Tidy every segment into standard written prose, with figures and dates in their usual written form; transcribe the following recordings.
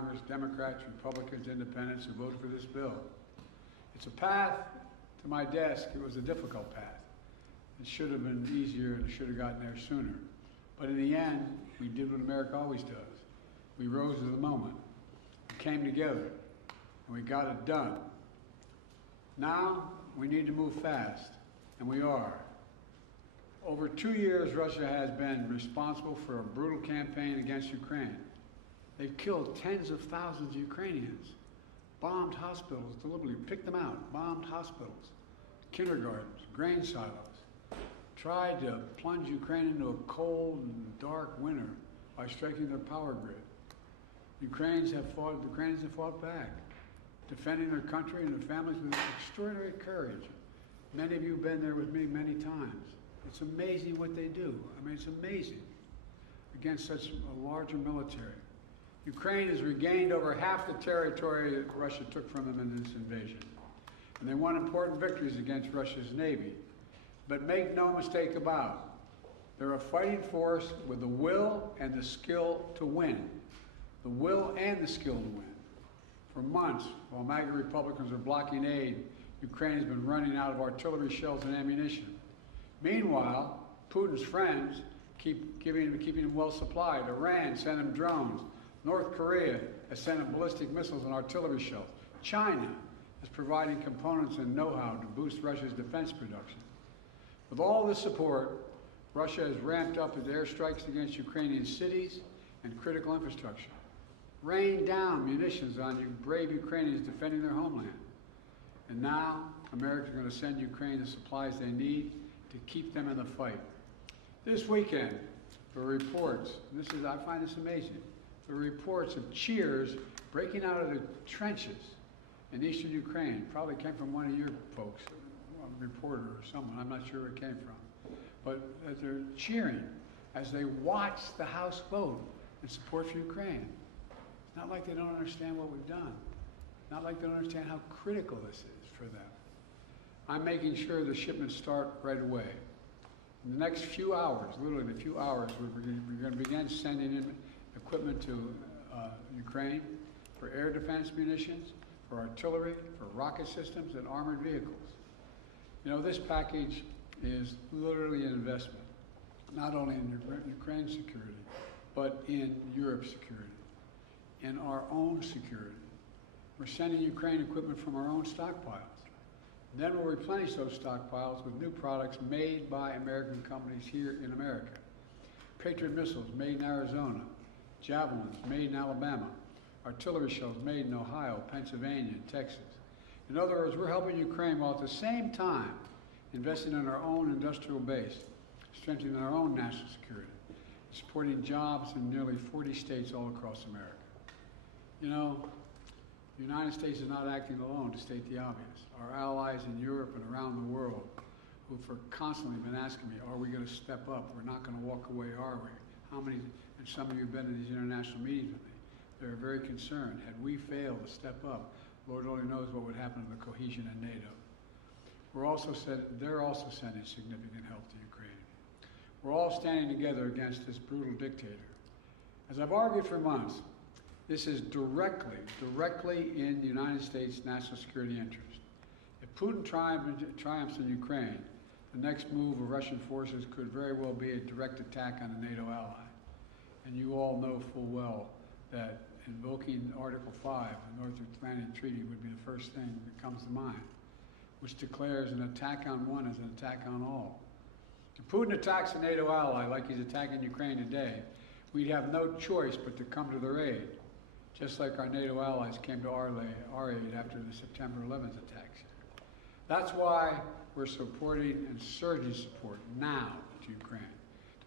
Congress, Democrats, Republicans, Independents, who voted for this bill. It's a path to my desk. It was a difficult path. It should have been easier and it should have gotten there sooner. But in the end, we did what America always does. We rose to the moment. We came together and we got it done. Now, we need to move fast, and we are. Over 2 years, Russia has been responsible for a brutal campaign against Ukraine. They've killed tens of thousands of Ukrainians, bombed hospitals deliberately, picked them out, bombed hospitals, kindergartens, grain silos, tried to plunge Ukraine into a cold and dark winter by striking their power grid. Ukrainians have fought back, defending their country and their families with extraordinary courage. Many of you have been there with me many times. It's amazing what they do. I mean, it's amazing against such a larger military. Ukraine has regained over half the territory that Russia took from them in this invasion. And they won important victories against Russia's Navy. But make no mistake about it, they're a fighting force with the will and the skill to win. The will and the skill to win. For months, while MAGA Republicans are blocking aid, Ukraine has been running out of artillery shells and ammunition. Meanwhile, Putin's friends keep keeping them well supplied. Iran sent him drones. North Korea has sent him ballistic missiles and artillery shells. China is providing components and know-how to boost Russia's defense production. With all this support, Russia has ramped up its airstrikes against Ukrainian cities and critical infrastructure, rained down munitions on you brave Ukrainians defending their homeland. And now, America is going to send Ukraine the supplies they need to keep them in the fight. This weekend, there were reports, and I find this amazing, there were reports of cheers breaking out of the trenches in eastern Ukraine. Probably came from one of your folks, a reporter or someone, I'm not sure where it came from. But they're cheering as they watch the House vote in support for Ukraine. It's not like they don't understand what we've done. Not like they don't understand how critical this is for them. I'm making sure the shipments start right away. In the next few hours, literally a few hours, we're going to begin sending in equipment to Ukraine for air defense munitions, for artillery, for rocket systems, and armored vehicles. You know, this package is literally an investment, not only in Ukraine's security, but in Europe's security, in our own security. We're sending Ukraine equipment from our own stockpiles. Then we'll replenish those stockpiles with new products made by American companies here in America. Patriot missiles made in Arizona, Javelins made in Alabama, artillery shells made in Ohio, Pennsylvania, and Texas. In other words, we're helping Ukraine while at the same time investing in our own industrial base, strengthening our own national security, supporting jobs in nearly 40 states all across America. You know, the United States is not acting alone, to state the obvious. Our allies in Europe and around the world who have constantly been asking me, are we going to step up? We're not going to walk away, are we? How many, and some of you have been to these international meetings with me. They're very concerned. Had we failed to step up, Lord only knows what would happen to the cohesion in NATO. They're also sending significant help to Ukraine. We're all standing together against this brutal dictator. As I've argued for months, this is directly in the United States' national security interest. If Putin triumphs in Ukraine, the next move of Russian forces could very well be a direct attack on a NATO ally. And you all know full well that invoking Article 5 of the North Atlantic Treaty would be the first thing that comes to mind, which declares an attack on one as an attack on all. If Putin attacks a NATO ally like he's attacking Ukraine today, we'd have no choice but to come to their aid, just like our NATO allies came to our aid after the September 11th attacks. That's why we're supporting and surging support now to Ukraine,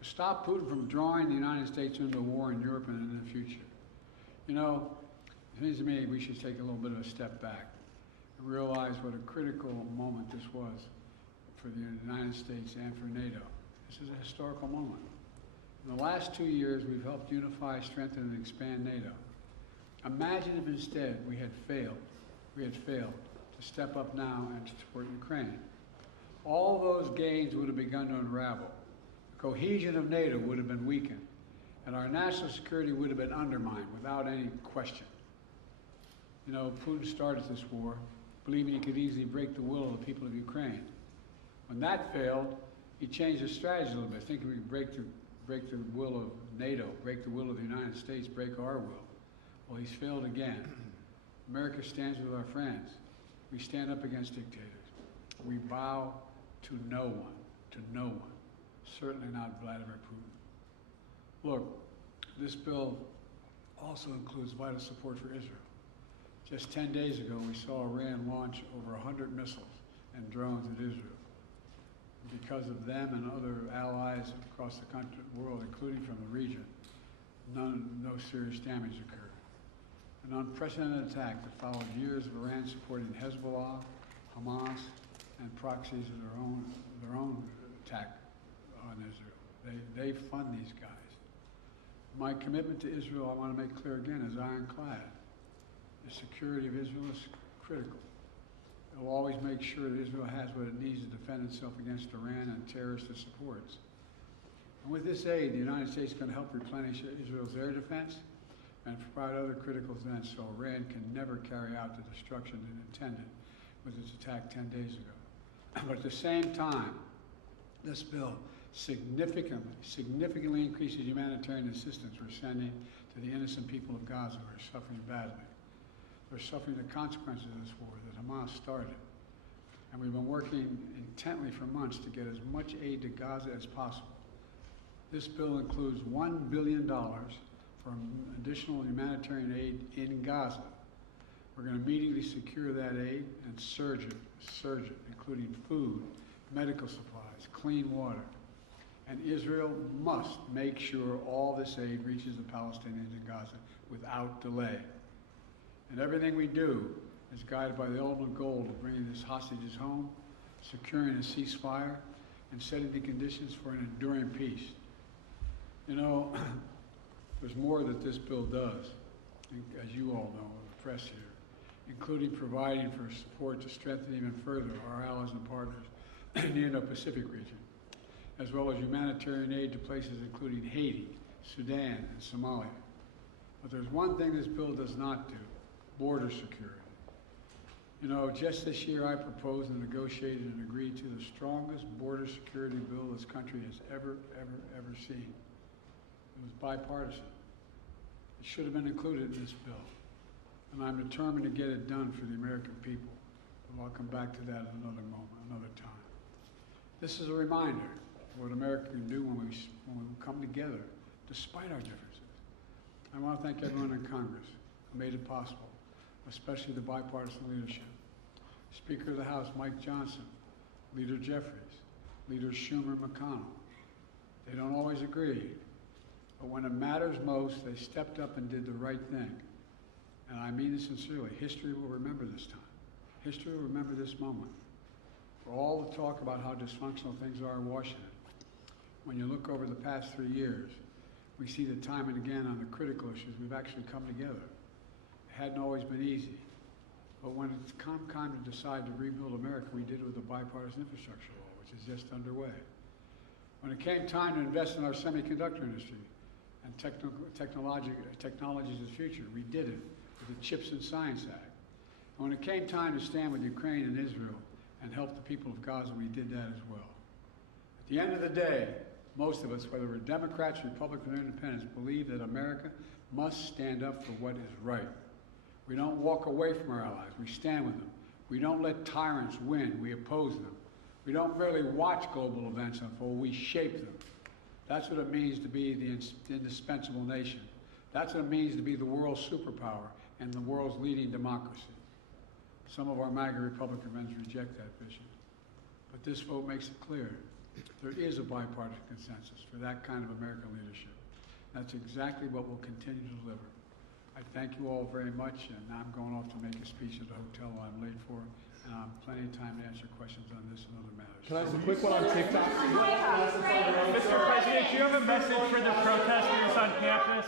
to stop Putin from drawing the United States into a war in Europe and in the future. You know, it seems to me we should take a little bit of a step back and realize what a critical moment this was for the United States and for NATO. This is a historical moment. In the last 2 years, we've helped unify, strengthen, and expand NATO. Imagine if instead we had failed to step up now and to support Ukraine. All those gains would have begun to unravel. The cohesion of NATO would have been weakened, and our national security would have been undermined without any question. You know, Putin started this war believing he could easily break the will of the people of Ukraine. When that failed, he changed his strategy a little bit, thinking we could break the will of NATO, break the will of the United States, break our will. Well, he's failed again. America stands with our friends. We stand up against dictators. We bow to no one, certainly not Vladimir Putin. Look, this bill also includes vital support for Israel. Just 10 days ago, we saw Iran launch over 100 missiles and drones at Israel. Because of them and other allies across the world, including from the region, no serious damage occurred. An unprecedented attack that followed years of Iran supporting Hezbollah, Hamas, and proxies of their own attack on Israel. They fund these guys. My commitment to Israel, I want to make clear again, is ironclad. The security of Israel is critical. It will always make sure that Israel has what it needs to defend itself against Iran and terrorists it supports. And with this aid, the United States is going to help replenish Israel's air defense and provide other critical defense so Iran can never carry out the destruction it intended with its attack 10 days ago. But at the same time, this bill significantly increases humanitarian assistance we're sending to the innocent people of Gaza who are suffering badly. They're suffering the consequences of this war that Hamas started. And we've been working intently for months to get as much aid to Gaza as possible. This bill includes $1 billion for additional humanitarian aid in Gaza. We're going to immediately secure that aid and surge it, including food, medical supplies, clean water. And Israel must make sure all this aid reaches the Palestinians in Gaza without delay. And everything we do is guided by the ultimate goal of bringing these hostages home, securing a ceasefire, and setting the conditions for an enduring peace. You know, there's more that this bill does, as you all know, the press here, including providing for support to strengthen even further our allies and partners in the Indo-Pacific region, as well as humanitarian aid to places including Haiti, Sudan, and Somalia. But there's one thing this bill does not do: border security. You know, just this year I proposed and negotiated and agreed to the strongest border security bill this country has ever seen. It was bipartisan. It should have been included in this bill. And I'm determined to get it done for the American people. And I'll come back to that at another moment, another time. This is a reminder of what America can do when we come together, despite our differences. I want to thank everyone in Congress who made it possible, especially the bipartisan leadership. Speaker of the House, Mike Johnson, Leader Jeffries, Leaders Schumer and McConnell. They don't always agree, but when it matters most, they stepped up and did the right thing. And I mean this sincerely. History will remember this time. History will remember this moment. For all the talk about how dysfunctional things are in Washington, when you look over the past 3 years, we see that time and again on the critical issues, we've actually come together. It hadn't always been easy. But when it's come time to decide to rebuild America, we did it with the bipartisan infrastructure law, which is just underway. When it came time to invest in our semiconductor industry and technologies of the future, we did it with the Chips and Science Act. And when it came time to stand with Ukraine and Israel and help the people of Gaza, we did that as well. At the end of the day, most of us, whether we're Democrats, Republicans, or Independents, believe that America must stand up for what is right. We don't walk away from our allies. We stand with them. We don't let tyrants win. We oppose them. We don't merely watch global events unfold. We shape them. That's what it means to be the indispensable nation. That's what it means to be the world's superpower and the world's leading democracy. Some of our MAGA Republican friends reject that vision. But this vote makes it clear. There is a bipartisan consensus for that kind of American leadership. That's exactly what we'll continue to deliver. I thank you all very much, and I'm going off to make a speech at the hotel I'm late for, and I have plenty of time to answer questions on this and other matters. Can I ask a quick one on TikTok? Mr. President, do you have a message for the protesters on campus?